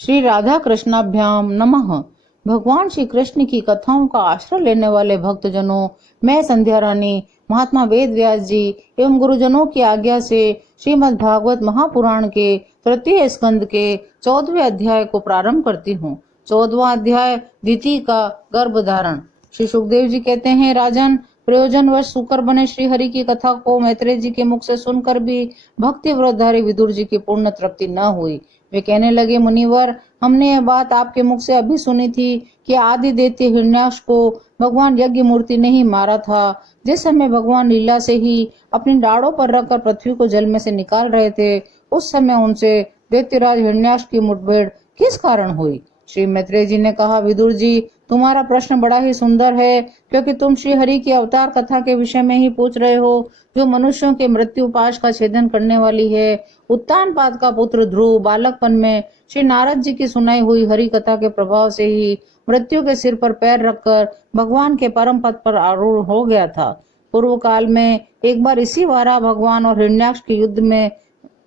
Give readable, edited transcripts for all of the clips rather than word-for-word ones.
श्री राधा कृष्णाभ्याम नमः। भगवान श्री कृष्ण की कथाओं का आश्रय लेने वाले भक्तजनों, मैं संध्या रानी महात्मा वेद व्यास जी एवं गुरुजनों की आज्ञा से श्रीमद् भागवत महापुराण के तृतीय स्कंद के 14वें अध्याय को प्रारंभ करती हूँ। 14वां अध्याय दिति का गर्भधारण। श्री सुखदेव जी कहते हैं, राजन, प्रयोजनवश सुकर बने श्री हरि की कथा को मैत्रेय जी के मुख से सुनकर भी भक्ति व्रतधारी विदुर जी की पूर्ण तृप्ति न हुई। वे कहने लगे, मुनिवर, हमने यह बात आपके मुख से अभी सुनी थी कि आदि दैत्य हिरण्याक्ष को भगवान यज्ञ मूर्ति ने ही मारा था। जिस समय भगवान लीला से ही अपनी डाड़ों पर रखकर पृथ्वी को जल में से निकाल रहे थे, उस समय उनसे दैत्यराज हिरण्याक्ष की मुठभेड़ किस कारण हुई? श्री मैत्रेय जी ने कहा, विदुर जी, तुम्हारा प्रश्न बड़ा ही सुंदर है, क्योंकि तुम श्री हरि की अवतार कथा के विषय में ही पूछ रहे हो, जो मनुष्यों के मृत्यु पाश का छेदन करने वाली है। उत्तानपाद का पुत्र ध्रुव बालकपन में श्री नारद जी की सुनाई हुई हरि कथा के प्रभाव से ही मृत्यु के सिर पर पैर रखकर भगवान के परम पद पर आरूढ़ हो गया था। पूर्व काल में एक बार इसी वारा भगवान और हिरण्याक्ष के युद्ध में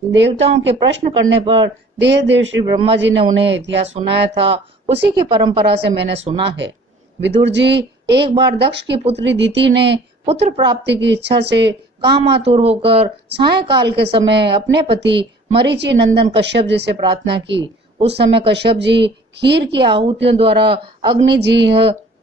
देवताओं के प्रश्न करने पर देव श्री ब्रह्मा जी ने उन्हें इतिहास सुनाया था। उसी की परंपरा से मैंने सुना है। विदुर जी, एक बार दक्ष की पुत्री दिति ने पुत्र प्राप्ति की इच्छा से कामातुर होकर सायंकाल के समय अपने पति मरीचि नंदन कश्यप जी से प्रार्थना की। उस समय कश्यप जी खीर की आहुतियों द्वारा अग्नि जी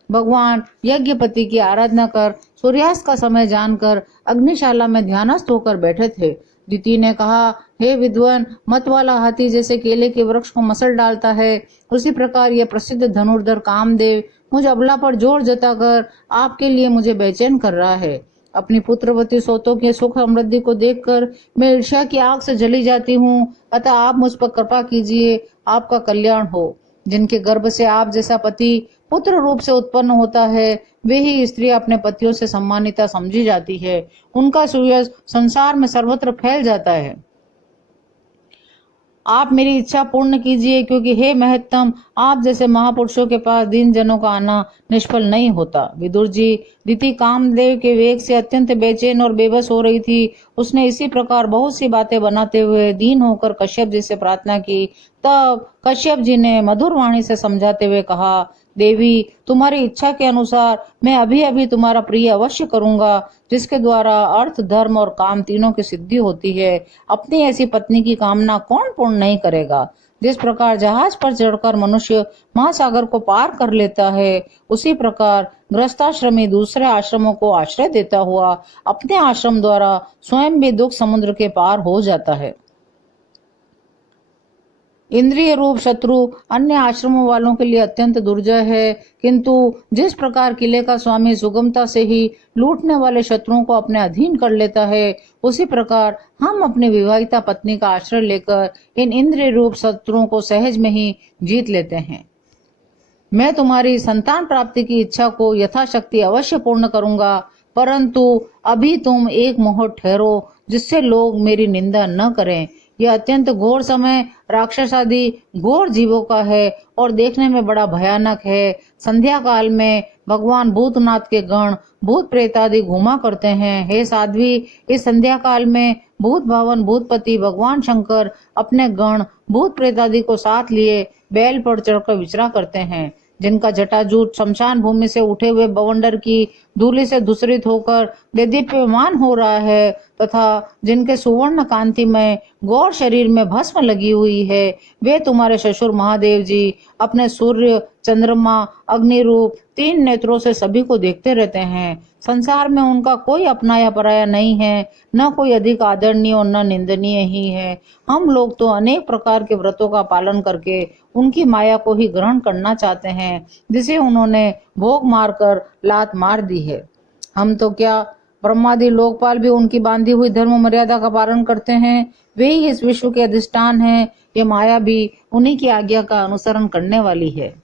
भगवान यज्ञपति की आराधना कर सूर्यास्त का समय जानकर अग्निशाला में ध्यानस्थ होकर बैठे थे। दिति ने कहा, हे विद्वान, मत वाला हाथी जैसे केले के वृक्ष को मसल डालता है, उसी प्रकार यह प्रसिद्ध धनुर्धर कामदेव मुझ अबला पर जोर जताकर आपके लिए मुझे बेचैन कर रहा है। अपनी पुत्रवती सोतों के सुख समृद्धि को देखकर मैं ईर्ष्या की आग से जली जाती हूँ। अतः आप मुझ पर कृपा कीजिए, आपका कल्याण हो। जिनके गर्भ से आप जैसा पति पुत्र रूप से उत्पन्न होता है, वे ही स्त्री अपने पतियों से सम्मानिता समझी जाती है। उनका सुयश संसार में सर्वत्र फैल जाता है। आप मेरी इच्छा पूर्ण कीजिए, क्योंकि हे महत्तम, आप जैसे महापुरुषों के पास दीन जनों का आना निष्फल नहीं होता। विदुर जी, दिति कामदेव के वेग से अत्यंत बेचैन और बेबस हो रही थी। उसने इसी प्रकार बहुत सी बातें बनाते हुए दीन होकर कश्यप जी से प्रार्थना की। तब कश्यप जी ने मधुर वाणी से समझाते हुए कहा, देवी, तुम्हारी इच्छा के अनुसार मैं अभी अभी तुम्हारा प्रिय अवश्य करूंगा, जिसके द्वारा अर्थ, धर्म और काम तीनों की सिद्धि होती है। अपनी ऐसी पत्नी की कामना कौन पूर्ण नहीं करेगा? जिस प्रकार जहाज पर चढ़कर मनुष्य महासागर को पार कर लेता है, उसी प्रकार गृहस्थाश्रमी दूसरे आश्रमों को आश्रय देता हुआ अपने आश्रम द्वारा स्वयं भी दुख समुद्र के पार हो जाता है। इंद्रिय रूप शत्रु अन्य आश्रमों वालों के लिए अत्यंत दुर्जय है, किंतु जिस प्रकार किले का स्वामी सुगमता से ही लूटने वाले शत्रुओं को अपने अधीन कर लेता है, उसी प्रकार हम अपनी विवाहिता पत्नी का आश्रय लेकर इन इंद्रिय रूप शत्रुओं को सहज में ही जीत लेते हैं। मैं तुम्हारी संतान प्राप्ति की इच्छा को यथाशक्ति अवश्य पूर्ण करूंगा, परंतु अभी तुम एक मुहूर्त ठहरो, जिससे लोग मेरी निंदा न करें। यह अत्यंत घोर समय राक्षस आदि घोर जीवों का है और देखने में बड़ा भयानक है। संध्या काल में भगवान भूतनाथ के गण भूत प्रेत आदि घूमा करते हैं। हे साध्वी, इस संध्या काल में भूत भावन भूतपति भगवान शंकर अपने गण भूत प्रेत आदि को साथ लिए बैल पर चढ़कर विचरा करते हैं। जिनका जटाजूट शमशान भूमि से उठे हुए बवंडर की धूलि से दूषित होकर देदीप्यमान हो रहा है, तथा जिनके सुवर्ण कांतिमय गौर शरीर में भस्म लगी हुई है, वे तुम्हारे ससुर महादेव जी अपने सूर्य, चंद्रमा, अग्नि रूप 3 नेत्रों से सभी को देखते रहते हैं। संसार में उनका कोई अपना या पराया नहीं है, न कोई अधिक आदरणीय और न निंदनीय ही है। हम लोग तो अनेक प्रकार के व्रतों का पालन करके उनकी माया को ही ग्रहण करना चाहते हैं, जिसे उन्होंने भोग मारकर लात मार दी है। हम तो क्या, ब्रह्मादि लोकपाल भी उनकी बांधी हुई धर्म मर्यादा का पालन करते हैं। वे ही इस विश्व के अधिष्ठान हैं। ये माया भी उन्हीं की आज्ञा का अनुसरण करने वाली है।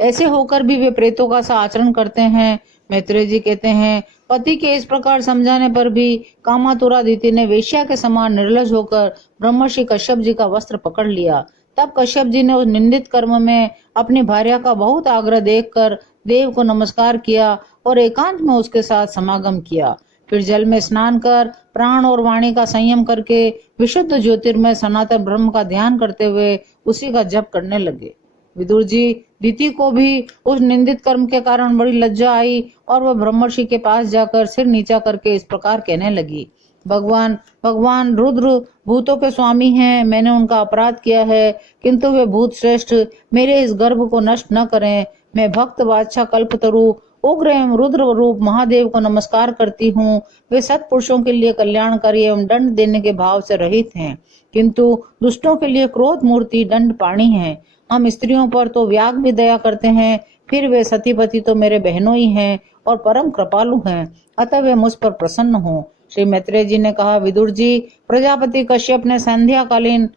ऐसे होकर भी वे प्रेतों का सा आचरण करते हैं। मैत्रेय जी कहते हैं, पति के इस प्रकार समझाने पर भी कामातुरादिति ने वेश्या के समान निर्लज होकर ब्रह्मर्षि कश्यप जी का वस्त्र पकड़ लिया। तब कश्यप जी ने उस निंदित कर्म में अपनी भार्या का बहुत आग्रह देखकर देव को नमस्कार किया और एकांत में उसके साथ समागम किया। फिर जल में स्नान कर प्राण और वाणी का संयम करके विशुद्ध ज्योतिर्मय सनातन ब्रह्म का ध्यान करते हुए उसी का जप करने लगे। विदुर जी, दिति को भी उस निंदित कर्म के कारण बड़ी लज्जा आई और वह ब्रह्मर्षि के पास जाकर सिर नीचा करके इस प्रकार कहने लगी, भगवान रुद्र भूतों के स्वामी हैं, मैंने उनका अपराध किया है, किंतु वे भूत श्रेष्ठ मेरे इस गर्भ को नष्ट न करें। मैं भक्त बादशाह कल्पतरु उग्र एवं रुद्र रूप महादेव को नमस्कार करती हूँ। वे सत्पुरुषों के लिए कल्याणकारी एवं दंड देने के भाव से रहित हैं, किंतु दुष्टों के लिए क्रोध मूर्ति दंड पाणी है। हम स्त्रियों पर तो व्याग भी दया करते हैं, फिर वे सतीपति तो मेरे बहनों ही हैं और परम कृपालु हैं, अतः वे मुझ पर प्रसन्न हों। श्री मैत्रेय जी ने कहा, विदुर जी, प्रजापति कश्यप ने संध्याकालीन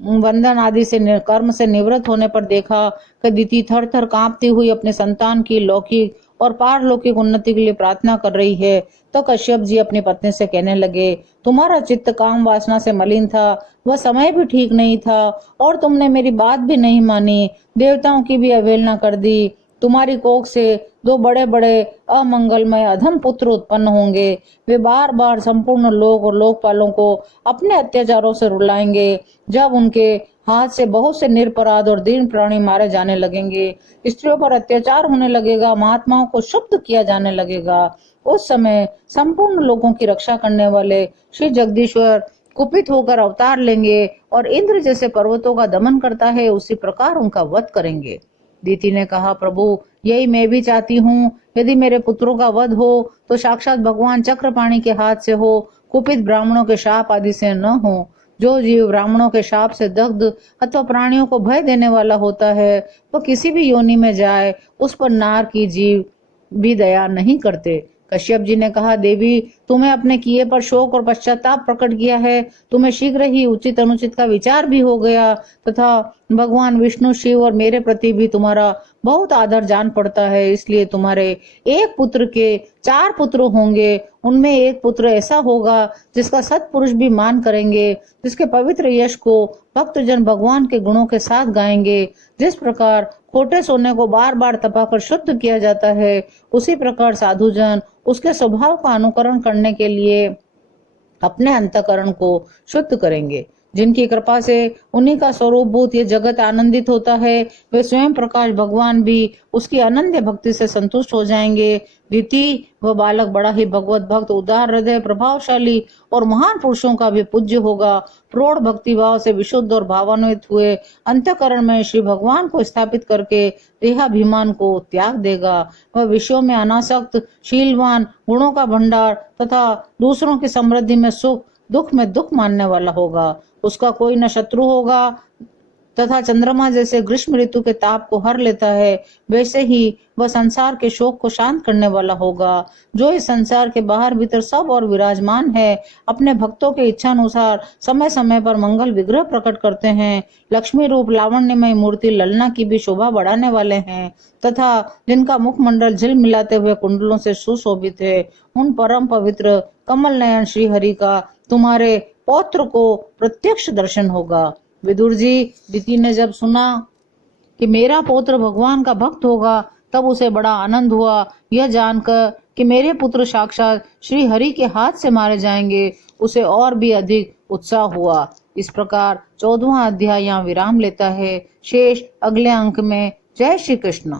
वंदन आदि से कर्म से निवृत्त होने पर देखा कि दिति थर थर कांपती हुई अपने संतान की लौकिक और पारलौकिक उन्नति के लिए प्रार्थना कर रही है। तो कश्यप जी अपनी पत्नी से कहने लगे, तुम्हारा चित्त काम वासना से मलिन था, वह समय भी ठीक नहीं था और तुमने मेरी बात भी नहीं मानी, देवताओं की भी अवहेलना कर दी। तुम्हारी कोख से दो बड़े बड़े अमंगलमय अधम पुत्र उत्पन्न होंगे। वे बार बार संपूर्ण लोक और लोकपालों को अपने अत्याचारों से रुलाएंगे। जब उनके हाथ से बहुत से निरपराध और दीन प्राणी मारे जाने लगेंगे, स्त्रियों पर अत्याचार होने लगेगा, महात्माओं को शुद्ध किया जाने लगेगा, उस समय संपूर्ण लोगों की रक्षा करने वाले श्री जगदीश्वर कुपित होकर अवतार लेंगे और इंद्र जैसे पर्वतों का दमन करता है उसी प्रकार उनका वध करेंगे। दीति ने कहा, प्रभु, यही मैं भी चाहती हूँ। यदि मेरे पुत्रों का वध हो तो साक्षात भगवान चक्रपाणी के हाथ से हो, कुपित ब्राह्मणों के शाप आदि से न हो। जो जीव ब्राह्मणों के शाप से दग्ध अथवा प्राणियों को भय देने वाला होता है, वह किसी भी योनि में जाए उस पर नार की जीव भी दया नहीं करते। कश्यप जी ने कहा, देवी, तुम्हें अपने किए पर शोक और पश्चाताप प्रकट किया है, तुम्हें शीघ्र ही उचित अनुचित का विचार भी हो गया तथा भगवान विष्णु, शिव और मेरे प्रति भी तुम्हारा बहुत आदर जान पड़ता है, इसलिए तुम्हारे एक पुत्र के 4 पुत्र होंगे। उनमें एक पुत्र ऐसा होगा जिसका सत्पुरुष भी मान करेंगे, जिसके पवित्र यश को भक्तजन भगवान के गुणों के साथ गाएंगे। जिस प्रकार खोटे सोने को बार बार तपाकर शुद्ध किया जाता है, उसी प्रकार साधुजन उसके स्वभाव का अनुकरण करने के लिए अपने अंतःकरण को शुद्ध करेंगे। जिनकी कृपा से उन्हीं का स्वरूप भूत ये जगत आनंदित होता है, वे स्वयं प्रकाश भगवान भी उसकी अनन्य भक्ति से संतुष्ट हो जाएंगे। दिति, वह बालक बड़ा ही भगवत भक्त, उदार हृदय, प्रभावशाली और महान पुरुषों का भी पूज्य होगा। प्रौढ़ भक्ति भाव से विशुद्ध और भावान्वित हुए अंतःकरण में श्री भगवान को स्थापित करके देहाभिमान को त्याग देगा। वह विषयों में अनासक्त, शीलवान, गुणों का भंडार तथा दूसरों की समृद्धि में सुख, दुख में दुख मानने वाला होगा। उसका कोई न शत्रु होगा तथा चंद्रमा जैसे ग्रीष्म ऋतु के ताप को हर लेता है, वैसे ही वह संसार के शोक को शांत करने वाला होगा। जो इस संसार के बाहर भीतर सब और विराजमान है, अपने भक्तों के इच्छा अनुसार समय समय पर मंगल विग्रह प्रकट करते हैं। लक्ष्मी रूप लावण्यमय मूर्ति ललना की भी शोभा बढ़ाने वाले हैं तथा जिनका मुखमंडल झिल मिलाते हुए कुंडलों से सुशोभित है, उन परम पवित्र कमल नयन श्री हरि का तुम्हारे पौत्र को प्रत्यक्ष दर्शन होगा। विदुर जी, दिति ने जब सुना कि मेरा पौत्र भगवान का भक्त होगा, तब उसे बड़ा आनंद हुआ। यह जानकर कि मेरे पुत्र साक्षात श्री हरि के हाथ से मारे जाएंगे, उसे और भी अधिक उत्साह हुआ। इस प्रकार 14वां अध्याय यहाँ विराम लेता है। शेष अगले अंक में। जय श्री कृष्ण।